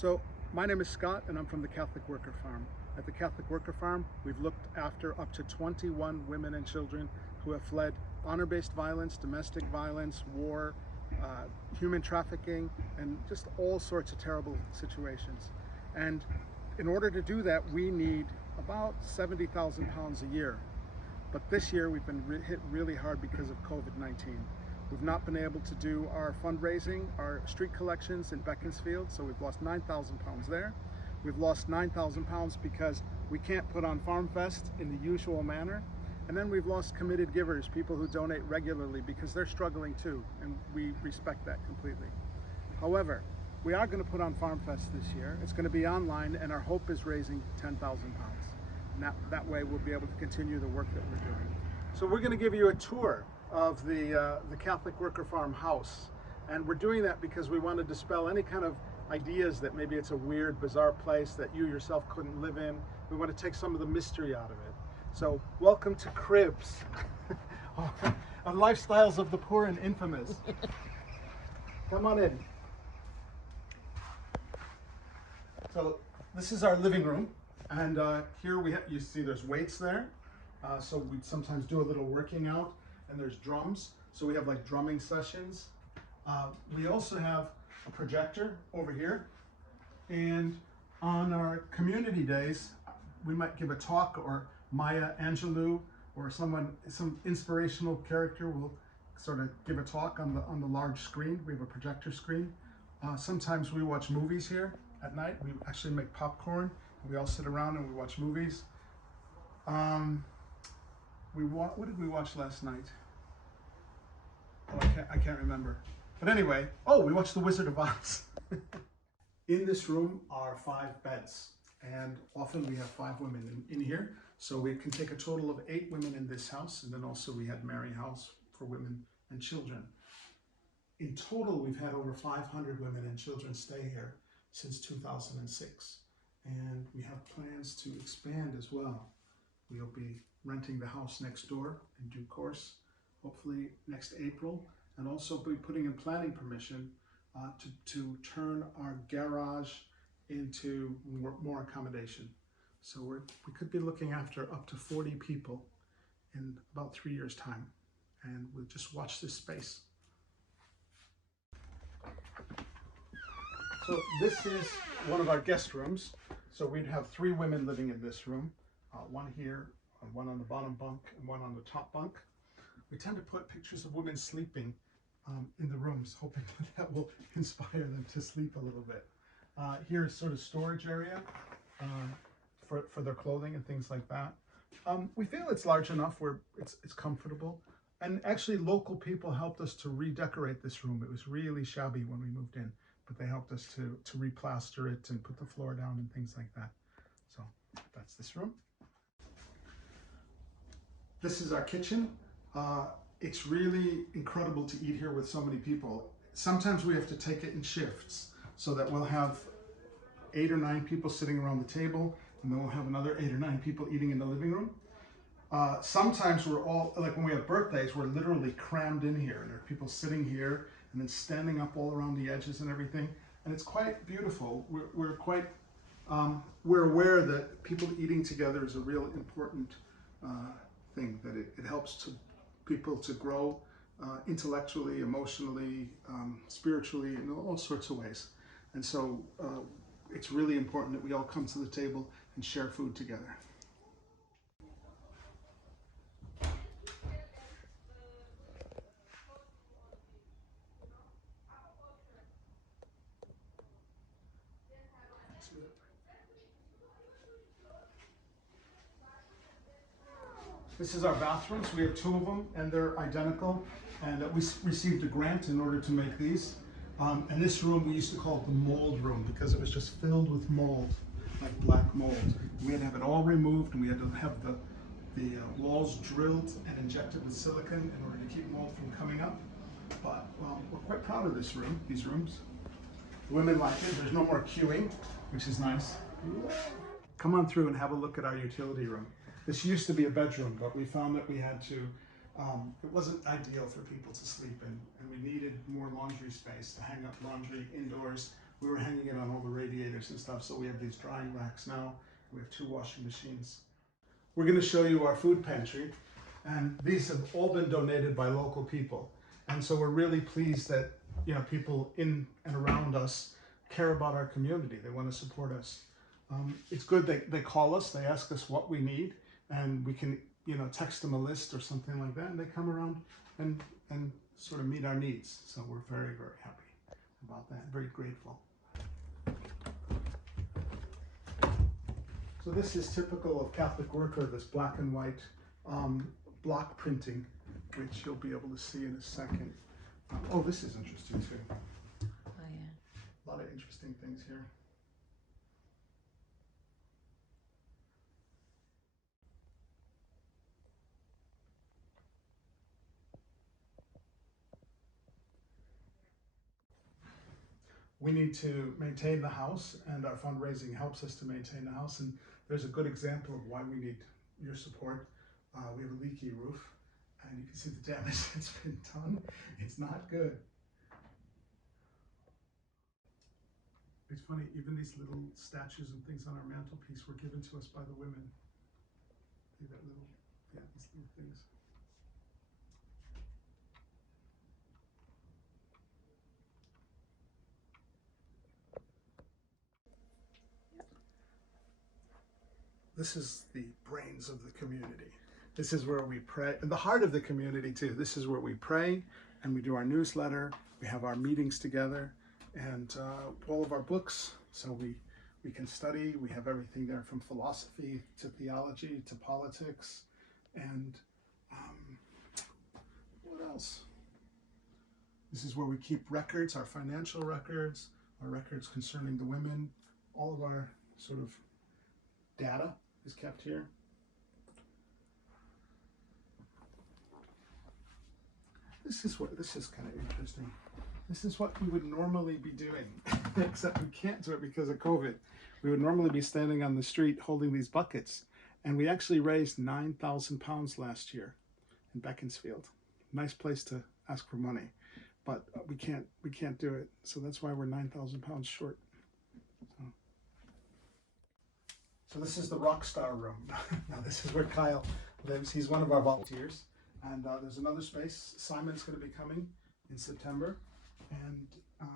So my name is Scott and I'm from the Catholic Worker Farm. At the Catholic Worker Farm, we've looked after up to 21 women and children who have fled honor-based violence, domestic violence, war, human trafficking, and just all sorts of terrible situations. And in order to do that, we need about 70,000 pounds a year. But this year we've been hit really hard because of COVID-19. We've not been able to do our fundraising, our street collections in Beaconsfield, so we've lost 9,000 pounds there. We've lost 9,000 pounds because we can't put on FarmFest in the usual manner. And then we've lost committed givers, people who donate regularly, because they're struggling too, and we respect that completely. However, we are going to put on FarmFest this year. It's going to be online, and our hope is raising 10,000 pounds. And that way we'll be able to continue the work that we're doing. So we're going to give you a tour of the Catholic Worker Farm house. And we're doing that because we want to dispel any kind of ideas that maybe it's a weird, bizarre place that you yourself couldn't live in. We want to take some of the mystery out of it. So welcome to Cribs, on Lifestyles of the Poor and Infamous. Come on in. So this is our living room. And here you see there's weights there. So we sometimes do a little working out, and there's drums. So we have like drumming sessions. We also have a projector over here. And on our community days, we might give a talk, or Maya Angelou or some inspirational character will sort of give a talk on the large screen. We have a projector screen. Sometimes we watch movies here at night. We actually make popcorn. We all sit around and we watch movies. What did we watch last night? Oh, I can't remember. But anyway, we watched The Wizard of Oz. In this room are 5 beds, and often we have 5 women in here. So we can take a total of 8 women in this house, and then also we had Mary House for women and children. In total, we've had over 500 women and children stay here since 2006. And we have plans to expand as well. We'll be renting the house next door in due course, hopefully next April, and also be putting in planning permission to turn our garage into more accommodation. So we could be looking after up to 40 people in about 3 years' time, and we'll just watch this space. So this is one of our guest rooms. So we'd have 3 women living in this room, one here, one on the bottom bunk, and one on the top bunk. We tend to put pictures of women sleeping in the rooms, hoping that will inspire them to sleep a little bit. Here is sort of storage area for their clothing and things like that. We feel it's large enough where it's comfortable. And actually local people helped us to redecorate this room. It was really shabby when we moved in, but they helped us to replaster it and put the floor down and things like that. So that's this room. This is our kitchen. It's really incredible to eat here with so many people. Sometimes we have to take it in shifts so that we'll have 8 or 9 people sitting around the table, and then we'll have another 8 or 9 people eating in the living room. Sometimes we're all, like when we have birthdays, we're literally crammed in here, and there are people sitting here and then standing up all around the edges and everything. And it's quite beautiful. We're aware that people eating together is a real important thing, that it helps people to grow intellectually, emotionally, spiritually, in all sorts of ways. And so it's really important that we all come to the table and share food together. This is our bathrooms. We have 2 of them, and they're identical. And we received a grant in order to make these. And this room we used to call it the mold room because it was just filled with mold, like black mold. And we had to have it all removed, and we had to have the walls drilled and injected with silicone in order to keep mold from coming up. But we're quite proud of these rooms. The women like it. There's no more queuing, which is nice. Come on through and have a look at our utility room. This used to be a bedroom, but we found that we had to, it wasn't ideal for people to sleep in, and we needed more laundry space to hang up laundry indoors We were hanging it on all the radiators and stuff, so we have these drying racks now. We have 2 washing machines. We're going to show you our food pantry, and these have all been donated by local people. And so we're really pleased that, you know, people in and around us care about our community. They want to support us. It's good that they call us, they ask us what we need, and we can, you know, text them a list or something like that, and they come around and sort of meet our needs. So we're very, very happy about that, very grateful. So this is typical of Catholic Worker, this black and white block printing, which you'll be able to see in a second. Oh, this is interesting too. Oh yeah. A lot of interesting things here. We need to maintain the house, and our fundraising helps us to maintain the house. And there's a good example of why we need your support. We have a leaky roof, and you can see the damage that's been done. It's not good. It's funny, even these little statues and things on our mantelpiece were given to us by the women. See that little, yeah, these little things. This is the brains of the community. This is where we pray, and the heart of the community too. This is where we pray, and we do our newsletter. We have our meetings together, and all of our books. So we can study. We have everything there from philosophy to theology to politics, and what else? This is where we keep records, our financial records, our records concerning the women. All of our sort of data is kept here. This is kind of interesting. This is what we would normally be doing, except we can't do it because of COVID. We would normally be standing on the street holding these buckets, and we actually raised 9,000 pounds last year in Beaconsfield. Nice place to ask for money, but we can't do it. So that's why we're 9,000 pounds short. So this is the Rockstar room. Now this is where Kyle lives. He's one of our volunteers. And there's another space. Simon's going to be coming in September. And a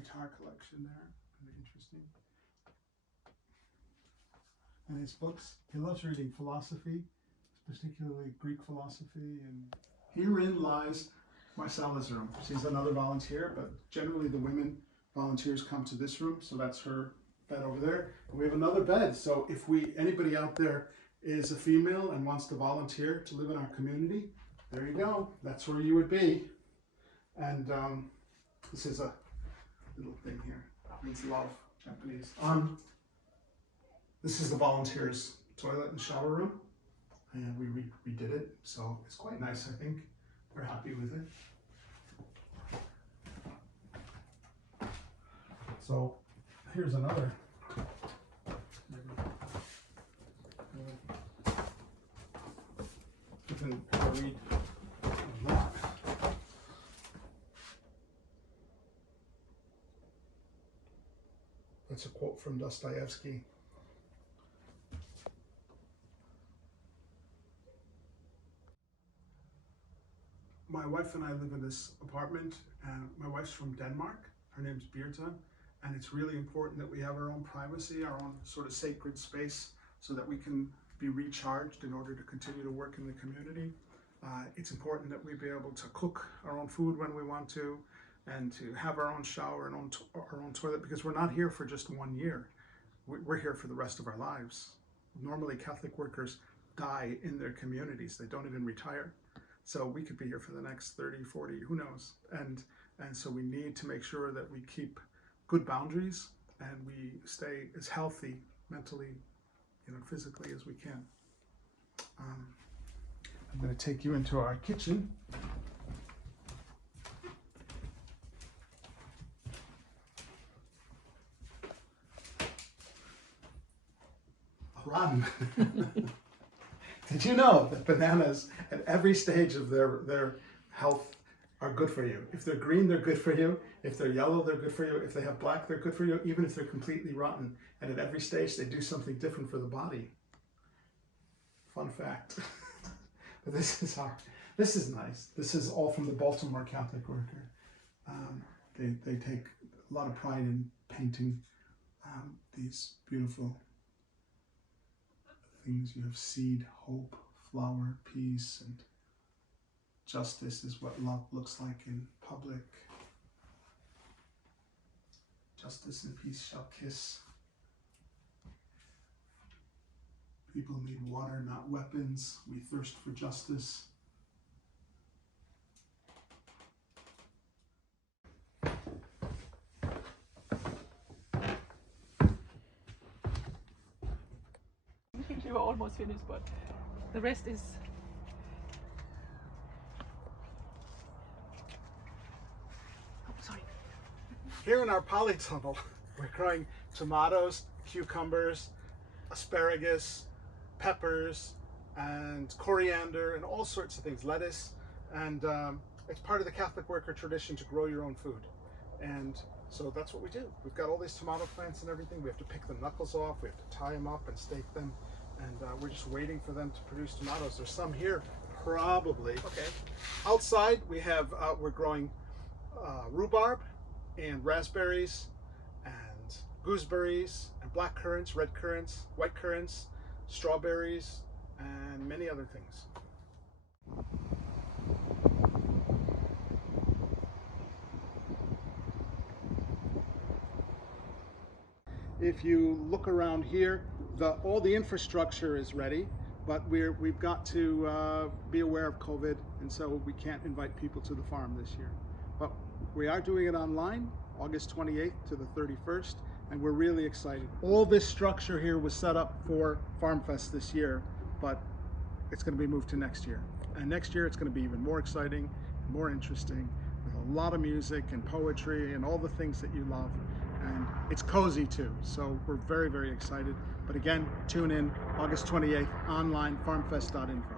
guitar collection there. Very interesting. And his books. He loves reading philosophy, particularly Greek philosophy. And herein lies Marcella's room. She's another volunteer, but generally the women volunteers come to this room. So that's her bed over there. And we have another bed. So if anybody out there is a female and wants to volunteer to live in our community, there you go. That's where you would be. And this is a little thing here. It means love, Japanese. This is the volunteers' toilet and shower room. And we redid it. So it's quite nice, I think. We're happy with it. So here's another. You can read a lot. That's a quote from Dostoevsky. My wife and I live in this apartment. My wife's from Denmark. Her name's Birta. And it's really important that we have our own privacy, our own sort of sacred space, so that we can be recharged in order to continue to work in the community. It's important that we be able to cook our own food when we want to, and to have our own shower and our own toilet, because we're not here for just 1 year. We're here for the rest of our lives. Normally Catholic workers die in their communities. They don't even retire. So we could be here for the next 30, 40, who knows? And so we need to make sure that we keep good boundaries and we stay as healthy mentally, physically as we can. I'm going to take you into our kitchen. Rotten. Did you know that bananas at every stage of their health are good for you. If they're green, they're good for you. If they're yellow, they're good for you. If they have black, they're good for you, even if they're completely rotten. And at every stage, they do something different for the body. Fun fact. But this is nice. This is all from the Baltimore Catholic Worker. They take a lot of pride in painting these beautiful things. You have seed, hope, flower, peace, and justice is what love looks like in public. Justice and peace shall kiss. People need water, not weapons. We thirst for justice. You are almost finished, but the rest is. Oh, sorry. Here in our polytunnel, we're growing tomatoes, cucumbers, asparagus, peppers, and coriander, and all sorts of things, lettuce. And it's part of the Catholic worker tradition to grow your own food. And so that's what we do. We've got all these tomato plants and everything. We have to pick the knuckles off. We have to tie them up and stake them. And we're just waiting for them to produce tomatoes. There's some here, probably. Okay. Outside, we have we're growing rhubarb and raspberries and gooseberries and black currants, red currants, white currants, strawberries, and many other things. If you look around here, all the infrastructure is ready, but we've got to be aware of COVID, and so we can't invite people to the farm this year. But we are doing it online, August 28th to the 31st, and we're really excited. All this structure here was set up for FarmFest this year, but it's going to be moved to next year. And next year it's going to be even more exciting, more interesting, with a lot of music and poetry and all the things that you love. And it's cozy too, so we're very, very excited. But again, tune in August 28th online, farmfest.info.